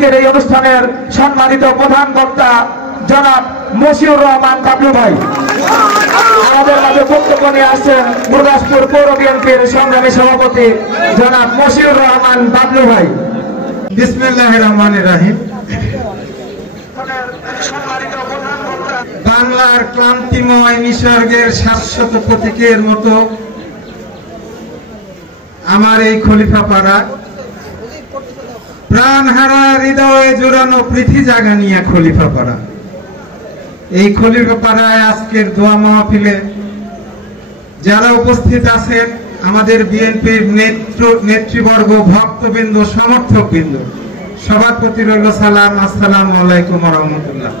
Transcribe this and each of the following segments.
আজকের এই অনুষ্ঠানের সম্মানিত প্রধান বক্তা জনাব মশিউর রহমান বাবলু ভাই আমাদের মাঝে বক্তব্য নিয়ে আসছেন গুরুদাসপুর পৌর বিএনপির সংগ্রামী সভাপতি জনাব মশিউর রহমান বাবলু ভাই। বিসমিল্লাহির রহমানির রহিম। বাংলার ক্লান্তিময় নিসর্গের শাশ্বত প্রতীকের মতো আমার এই খলিফাপাড়া প্রাণহারা হৃদয়ে জোড়ানো পৃথি জাগা নিয়ে খলিফাপাড়া। এই খলিফাপাড়ায় আজকের দোয়া মাহফিলে যারা উপস্থিত আছেন আমাদের বিএনপির নেতৃবর্গ, ভক্তবৃন্দ, সমর্থকবৃন্দ, সবার প্রতি রইল সালাম, আসসালামু আলাইকুম ওয়া রাহমাতুল্লাহ।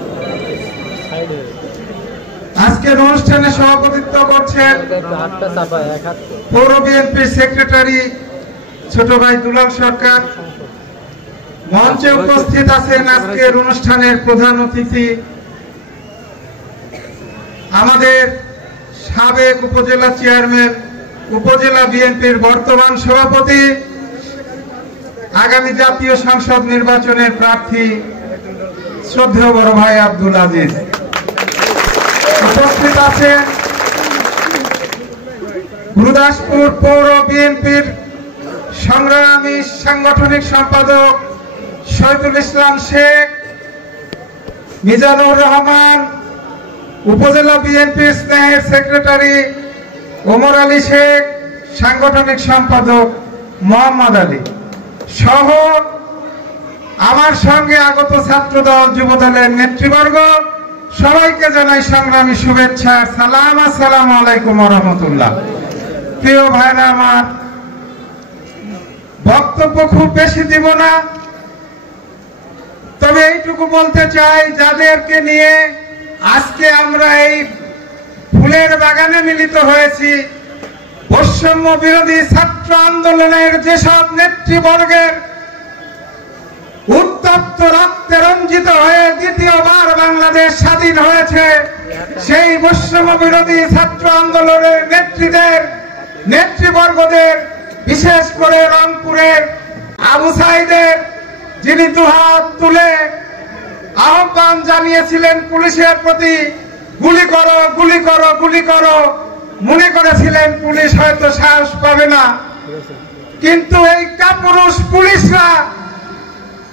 আজকের অনুষ্ঠানে সভাপতিত্ব করছেন পৌর বিএনপির সেক্রেটারি ছোট ভাই দুলাল সরকার। মঞ্চে উপস্থিত আছেন আজকের অনুষ্ঠানের প্রধান অতিথি আমাদের সাবেক উপজেলা চেয়ারম্যান, উপজেলা বিএনপির বর্তমান সভাপতি, আগামী জাতীয় সংসদ নির্বাচনের প্রার্থী শ্রদ্ধেয় বড় ভাই আব্দুল আজিজ। উপস্থিত আছেন গুরুদাসপুর পৌর বিএনপির সংগ্রামী সাংগঠনিক সম্পাদক শহীদুল ইসলাম শেখ, মিজানুর রহমান, উপজেলা বিএনপির স্নেহের সেক্রেটারি ওমর আলী শেখ, সাংগঠনিক সম্পাদক মোহাম্মদ আলী সহ আমার সঙ্গে আগত ছাত্রদল, যুবদলের নেতৃবর্গ, সবাইকে জানাই সংগ্রামী শুভেচ্ছা, সালাম, আসসালামু আলাইকুম ওয়া রাহমাতুল্লাহ। প্রিয় ভাইরা আমার, বক্তব্য খুব বেশি দিব না, তবে এইটুকু বলতে চাই, যাদেরকে নিয়ে আজকে আমরা এই ফুলের বাগানে মিলিত হয়েছি, বৈষম্য বিরোধী ছাত্র আন্দোলনের যেসব নেতৃবর্গের উত্তপ্ত রক্তে রঞ্জিত হয়ে দ্বিতীয়বার বাংলাদেশ স্বাধীন হয়েছে, সেই বৈষম্য বিরোধী ছাত্র আন্দোলনের নেতৃবর্গদের, বিশেষ করে রংপুরের আবু সাইদের, যিনি দুহাত তুলে আহ্বান জানিয়েছিলেন পুলিশের প্রতি, গুলি করো, গুলি করো, গুলি করো, মনে করেছিলেন পুলিশ হয়তো সাহস পাবে না, কিন্তু এই কাপুরুষ পুলিশরা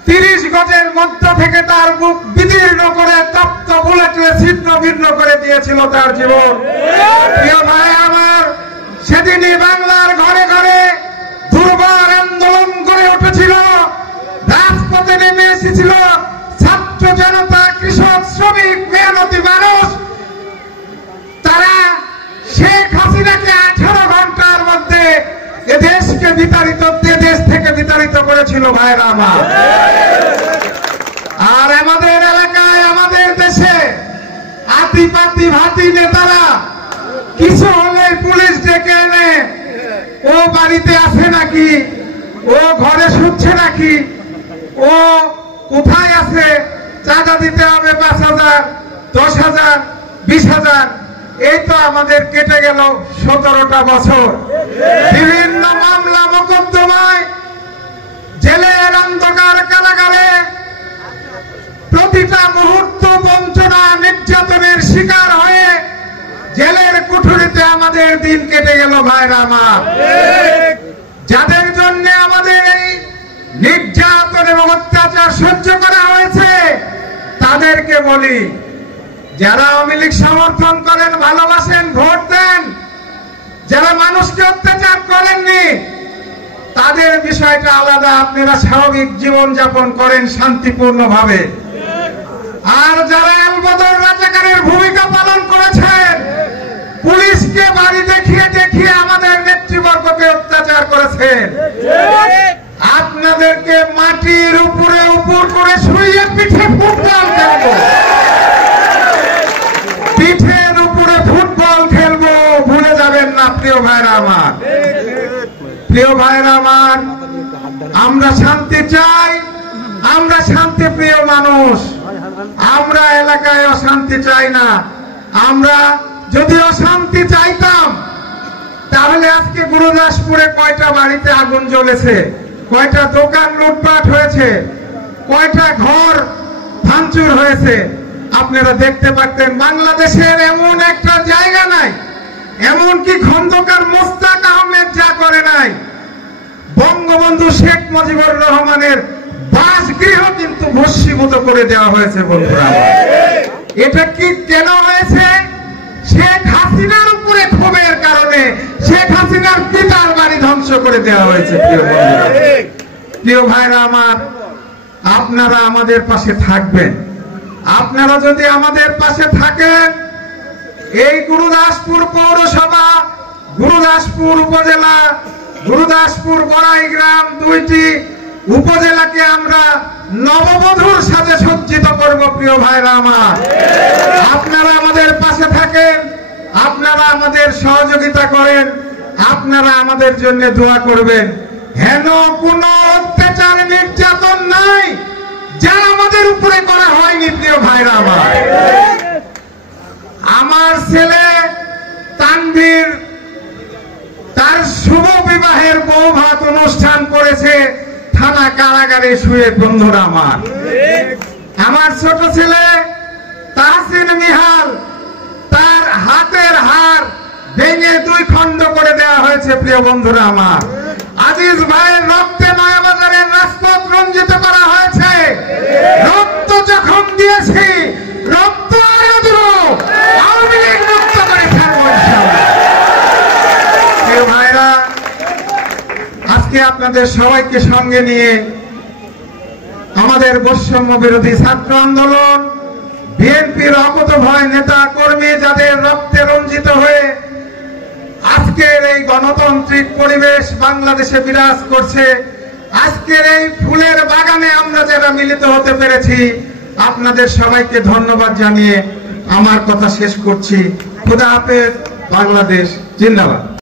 30 গজের মধ্য থেকে তার বুক বিদীর্ণ করে তপ্ত বুলেটে ছিন্ন ভিন্ন করে দিয়েছিল তার জীবন। প্রিয় ভাই আমার, সেদিনই বাংলার ঘরে ঘরে দুর্বার আন্দোলন গড়ে উঠেছিল, রাজপথে নেমে এসেছিল ছাত্র জনতা, কৃষক, শ্রমিক, মেহনতি মানুষ। তারা শেখ হাসিনাকে 18 ঘন্টার মধ্যে দেশ থেকে বিতাড়িত করেছিল ভাইরা আমার। আর আমাদের এলাকায়, আমাদের দেশে আতিপাতি ভাতি নেতারা কিছু হলে পুলিশ ডেকে এনে, ও বাড়িতে আছে নাকি, ও ঘরে শুচ্ছে নাকি, ও কোথায় আছে, চাঁদা দিতে হবে 5,000, 10,000, 20,000। এই তো আমাদের কেটে গেল 17টা বছর। বিভিন্ন মামলা মোকদ্দমায়, জেলের অন্ধকার কারাগারে প্রতিটা মুহূর্ত বঞ্চনা, নির্যাতনের শিকার হয়ে জেলের কুঠুরিতে আমাদের দিন কেটে গেল ভাইরা আমার। যাদের জন্য আমাদের এই নির্যাতন এবং অত্যাচার সহ্য করা হয়েছে, তাদেরকে বলি, যারা আওয়ামী লীগ সমর্থন করেন, ভালোবাসেন, ভোট দেন, যারা মানুষকে অত্যাচার করেননি, তাদের বিষয়টা আলাদা, আপনারা স্বাভাবিক জীবন যাপন করেন শান্তিপূর্ণ ভাবে। আর যারা আলবদর রাজাকারের ভূমিকা পালন করেছেন, পুলিশকে বাড়ি দেখিয়ে দেখিয়ে আমাদের নেতৃবর্গকে অত্যাচার করেছেন, আপনাদেরকে মাটির উপরে উপর করে শুইয়ে পিঠে ফুটবল খেলবো, পিঠের উপরে ফুটবল খেলবো, ভুলে যাবেন না প্রিয় ভাইরা আমার। প্রিয় ভাইরা আমার, আমরা শান্তি চাই, আমরা শান্তি প্রিয় মানুষ, আমরা এলাকায় অশান্তি চাই না। আমরা যদি অশান্তি চাইতাম, তাহলে আজকে গুরুদাসপুরে কয়টা বাড়িতে আগুন জ্বলেছে, কয়টা দোকান লুটপাট হয়েছে, কয়টা ঘর ভাঙচুর হয়েছে আপনারা দেখতে পারতেন। বাংলাদেশের এমন একটা জায়গা নাই, এমনকি খন্দকার মোস্তাক আহমেদ যা করে নাই, বঙ্গবন্ধু শেখ মুজিবুর রহমানের বাসগৃহ কিন্তু ভস্মীভূত করে দেওয়া হয়েছে। বন্ধুরা, এটা কি কেন হয়েছে? শেখ হাসিনার উপরে ক্ষোভের কারণে শেখ হাসিনার পিতার বাড়ি ধ্বংস করে দেওয়া হয়েছে। প্রিয় বন্ধুরা, প্রিয় ভাইরা আমার, আপনারা আমাদের পাশে থাকবেন। আপনারা যদি আমাদের পাশে থাকেন, এই গুরুদাসপুর পৌরসভা, গুরুদাসপুর উপজেলা, গুরুদাসপুর বড়াইগ্রাম দুইটি উপজেলাকে আমরা নববধূর সাথে সজ্জিত করব। প্রিয় ভাইরা আমার, আপনারা আমাদের পাশে থাকেন, আপনারা আমাদের সহযোগিতা করেন, আপনারা আমাদের জন্য দোয়া করবেন। হেন কোন অত্যাচার নির্যাতন নাই যা আমাদের উপরে করা হয়নি। প্রিয় ভাইরা আমার, আমার ছেলে তানভীর তার শুভ বিবাহের বৌভাত অনুষ্ঠান করেছে থানা কারাগারে শুয়ে। বন্ধুরা আমার ছোট ছেলে তাহসিন মিহাল, তার হাতের হাড় ভেঙে 2 খণ্ড করে দেওয়া হয়েছে। প্রিয় বন্ধুরা আমার, আজিজ ভাইয়ের রক্তে নয়াবাজারের রাজপথ রঞ্জিত করা হয়েছে। রক্ত যখন দিয়েছি, রক্ত আরো দেব, আওয়ামী লীগ মুক্ত করে ছাড়বো ইনশাআল্লাহ। প্রিয় ভাইরা, আজকে আপনাদের সবাইকে সঙ্গে নিয়ে আমাদের বৈষম্য বিরোধী ছাত্র আন্দোলন, বিএনপির অকুতোভয় নেতা কর্মী যাদের রক্তে রঞ্জিত হয়ে আজকের এই গণতান্ত্রিক পরিবেশ বাংলাদেশে বিরাজ করছে, আজকের এই ফুলের বাগানে আমরা যারা মিলিত হতে পেরেছি, আপনাদের সবাইকে ধন্যবাদ জানিয়ে আমার কথা শেষ করছি। খোদা হাফেজ। বাংলাদেশ জিন্দাবাদ।